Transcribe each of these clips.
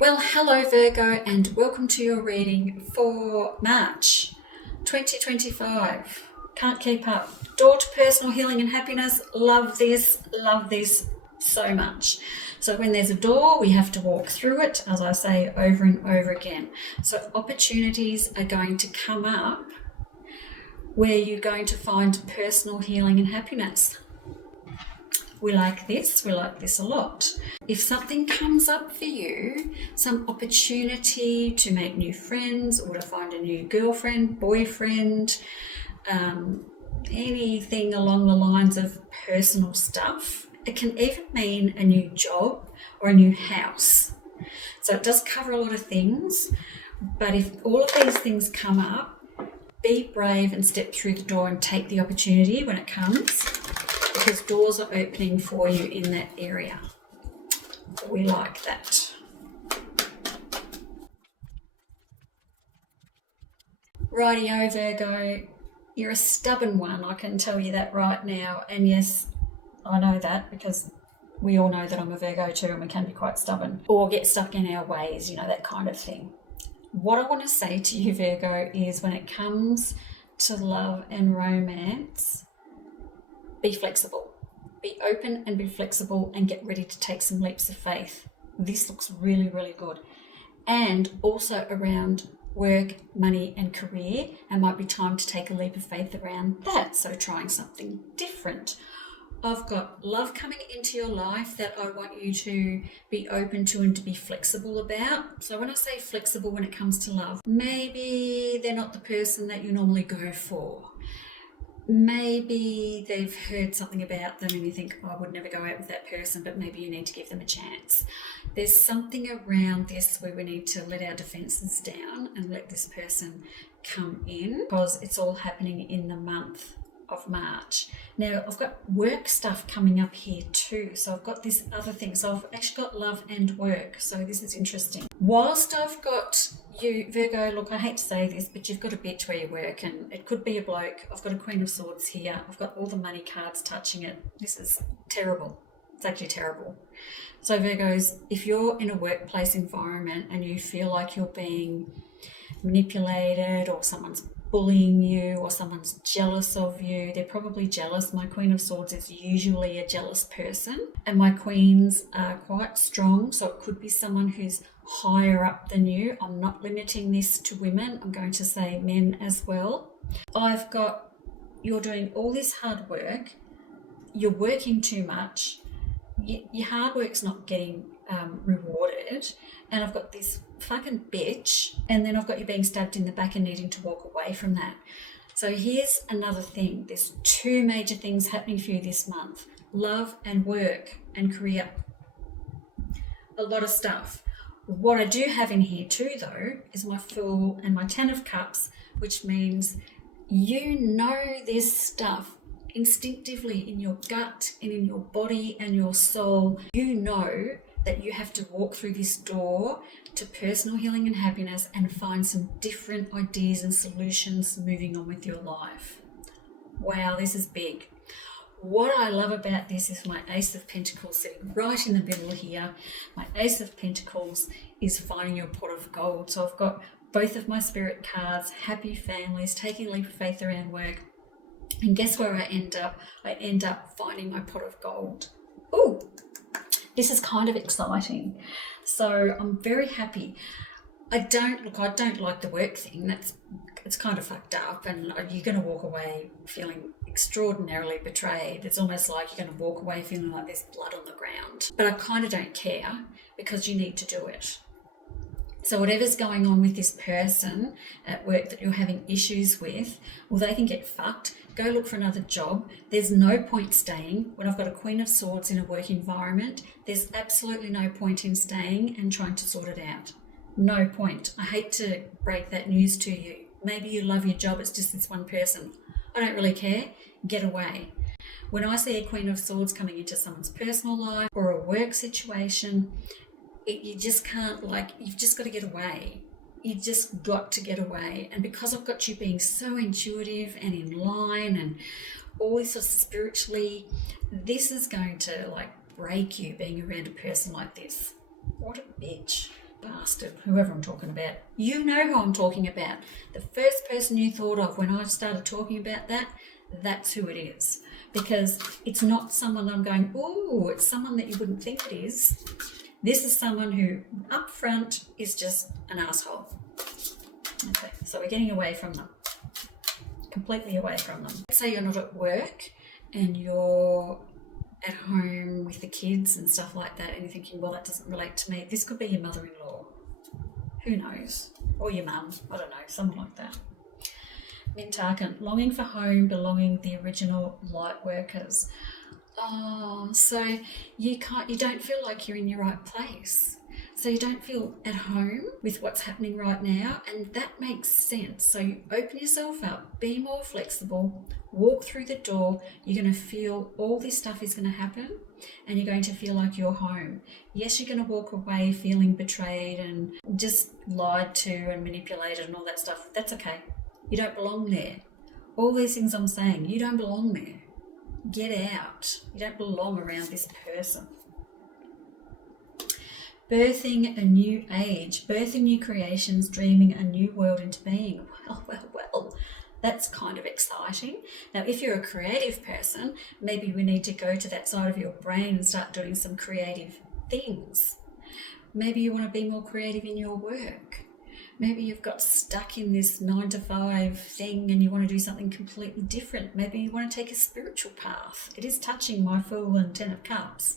Well, hello Virgo, and welcome to your reading for March 2025. Can't keep up. Door to personal healing and happiness. Love this so much. So when there's a door, we have to walk through it, as I say over and over again. So opportunities are going to come up where you're going to find personal healing and happiness. We like this a lot. If something comes up for you, some opportunity to make new friends or to find a new girlfriend, boyfriend, anything along the lines of personal stuff, it can even mean a new job or a new house. So it does cover a lot of things, but if all of these things come up, be brave and step through the door and take the opportunity when it comes, because doors are opening for you in that area. We like that. Rightio Virgo, you're a stubborn one, I can tell you that right now. And yes, I know that because we all know that I'm a Virgo too, and we can be quite stubborn or get stuck in our ways, that kind of thing. What I want to say to you, Virgo, is when it comes to love and romance, be flexible. Be open and be flexible and get ready to take some leaps of faith. This looks really, really good. And also around work, money and career, it might be time to take a leap of faith around that. So trying something different. I've got love coming into your life that I want you to be open to and to be flexible about. So when I say flexible when it comes to love, maybe they're not the person that you normally go for. Maybe they've heard something about them and you think, I would never go out with that person, but maybe you need to give them a chance. There's something around this where we need to let our defences down and let this person come in, because it's all happening in the month of March. Now, I've got work stuff coming up here too. So I've got this other thing. So I've actually got love and work. So this is interesting. Whilst I've got you, Virgo, look, I hate to say this, but you've got a bitch where you work, and it could be a bloke. I've got a Queen of Swords here. I've got all the money cards touching it. This is terrible. It's actually terrible. So Virgos, if you're in a workplace environment and you feel like you're being manipulated or someone's bullying you or someone's jealous of you, they're probably jealous. My Queen of Swords is usually a jealous person, and my queens are quite strong, so it could be someone who's higher up than you. I'm not limiting this to women, I'm going to say men as well. I've got, you're doing all this hard work, you're working too much, your hard work's not getting rewarded, and I've got this fucking bitch, and then I've got you being stabbed in the back and needing to walk away from that. So here's another thing. There's two major things happening for you this month: love and work and career. A lot of stuff. What I do have in here too, though, is my Fool and my Ten of Cups, which means you know this stuff instinctively in your gut and in your body and your soul. You know that you have to walk through this door to personal healing and happiness and find some different ideas and solutions moving on with your life. Wow, this is big. What I love about this is my Ace of Pentacles sitting right in the middle here. My Ace of Pentacles is finding your pot of gold. So I've got both of my spirit cards, happy families, taking a leap of faith around work. And guess where I end up? I end up finding my pot of gold. Ooh, this is kind of exciting. So I'm very happy. I don't like the work thing. It's kind of fucked up, and you're going to walk away feeling extraordinarily betrayed. It's almost like you're going to walk away feeling like there's blood on the ground. But I kind of don't care, because you need to do it. So whatever's going on with this person at work that you're having issues with, well, they can get fucked. Go look for another job. There's no point staying. When I've got a Queen of Swords in a work environment, there's absolutely no point in staying and trying to sort it out. No point. I hate to break that news to you. Maybe you love your job, it's just this one person. I don't really care. Get away. When I see a Queen of Swords coming into someone's personal life or a work situation, you just can't, you've just got to get away. You've just got to get away. And because I've got you being so intuitive and in line and always sort of spiritually, this is going to break you being around a person like this. What a bitch. bastard, whoever I'm talking about. You know who I'm talking about. The first person you thought of when I started talking about that, that's who it is. Because it's not someone I'm going, ooh, it's someone that you wouldn't think it is. This is someone who up front is just an asshole. Okay, so we're getting away from them. Completely away from them. Let's say you're not at work and you're at home with the kids and stuff like that, and you're thinking, well, that doesn't relate to me. This could be your mother-in-law. Who knows? Or your mum. I don't know, someone like that. Mintarkan, longing for home, belonging, the original light workers. Oh, so you don't feel like you're in your right place. So you don't feel at home with what's happening right now, and that makes sense. So you open yourself up, be more flexible, walk through the door. You're going to feel all this stuff is going to happen, and you're going to feel like you're home. Yes, you're going to walk away feeling betrayed and just lied to and manipulated and all that stuff. That's okay. You don't belong there. All these things I'm saying, you don't belong there. Get out. You don't belong around this person. Birthing a new age, birthing new creations, dreaming a new world into being. Well, that's kind of exciting. Now, if you're a creative person, maybe we need to go to that side of your brain and start doing some creative things. Maybe you want to be more creative in your work. Maybe you've got stuck in this 9-to-5 thing and you want to do something completely different. Maybe you want to take a spiritual path. It is touching my Fool and Ten of Cups.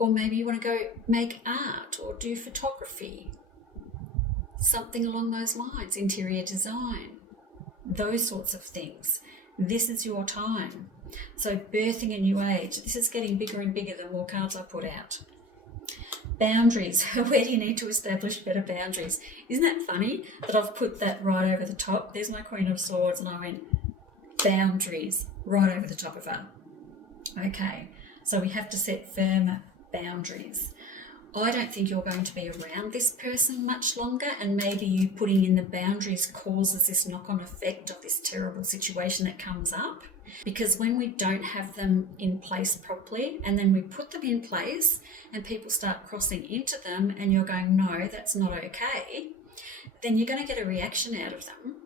Or maybe you want to go make art or do photography. Something along those lines, interior design, those sorts of things. This is your time. So birthing a new age. This is getting bigger and bigger the more cards I put out. Boundaries. Where do you need to establish better boundaries? Isn't that funny that I've put that right over the top? There's my Queen of Swords and I went boundaries right over the top of her. Okay, so we have to set firm boundaries. I don't think you're going to be around this person much longer, and maybe you putting in the boundaries causes this knock-on effect of this terrible situation that comes up. Because when we don't have them in place properly, and then we put them in place and people start crossing into them and you're going, no, that's not okay, then you're going to get a reaction out of them.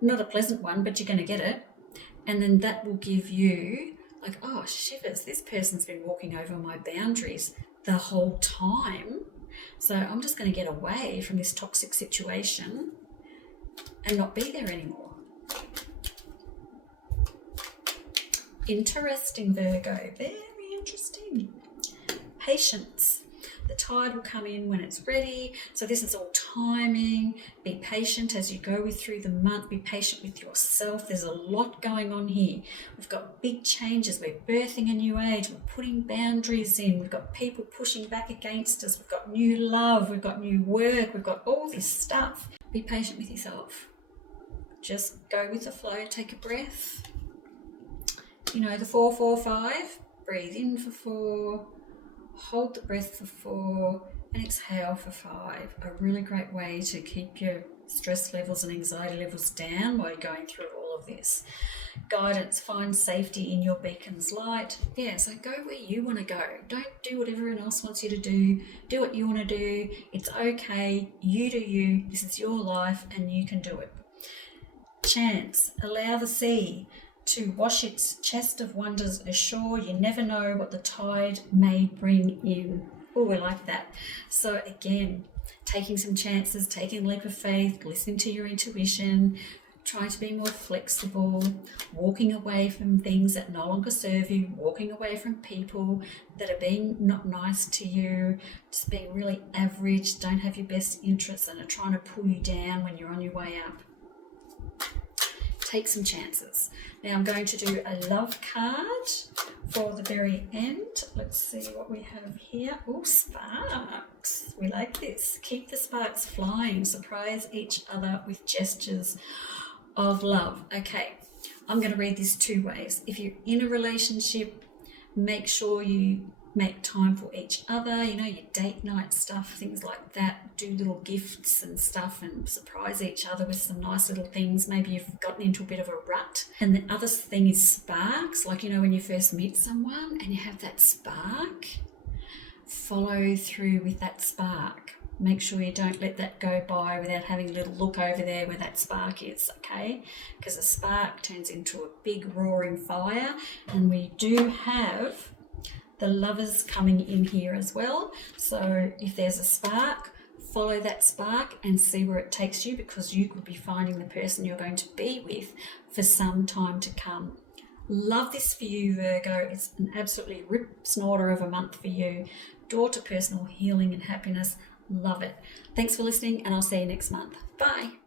Not a pleasant one, but you're going to get it. And then that will give you like, oh, shivers, this person's been walking over my boundaries the whole time. So I'm just going to get away from this toxic situation and not be there anymore. Interesting, Virgo. Very interesting. Patience. The tide will come in when it's ready. So this is all timing. Be patient as you go through the month. Be patient with yourself. There's a lot going on here. We've got big changes. We're birthing a new age. We're putting boundaries in. We've got people pushing back against us. We've got new love. We've got new work. We've got all this stuff. Be patient with yourself. Just go with the flow. Take a breath. You know, the 4-4-5. Breathe in for 4. Hold the breath for 4 and exhale for 5. A really great way to keep your stress levels and anxiety levels down while you're going through all of this. Guidance, find safety in your beacon's light. Yeah, so go where you want to go. Don't do what everyone else wants you to do. Do what you want to do. It's okay. You do you. This is your life and you can do it. Chance, allow the sea to wash its chest of wonders ashore. You never know what the tide may bring in. Oh, we like that. So again, taking some chances, taking a leap of faith, listening to your intuition, trying to be more flexible, walking away from things that no longer serve you, walking away from people that are being not nice to you, just being really average, don't have your best interests and are trying to pull you down when you're on your way up. Take some chances. Now I'm going to do a love card for the very end. Let's see what we have here. Oh, sparks. We like this. Keep the sparks flying. Surprise each other with gestures of love. Okay, I'm going to read this 2 ways. If you're in a relationship, make sure you make time for each other, you know, your date night stuff, things like that. Do little gifts and stuff and surprise each other with some nice little things. Maybe you've gotten into a bit of a rut. And the other thing is sparks, like, you know, when you first meet someone and you have that spark, follow through with that spark. make sure you don't let that go by without having a little look over there where that spark is, okay? Because a spark turns into a big roaring fire, and we do have the Lovers coming in here as well. So if there's a spark, follow that spark and see where it takes you, because you could be finding the person you're going to be with for some time to come. Love this for you, Virgo. It's an absolutely rip snorter of a month for you. Door to personal healing and happiness. Love it. Thanks for listening, and I'll see you next month. Bye.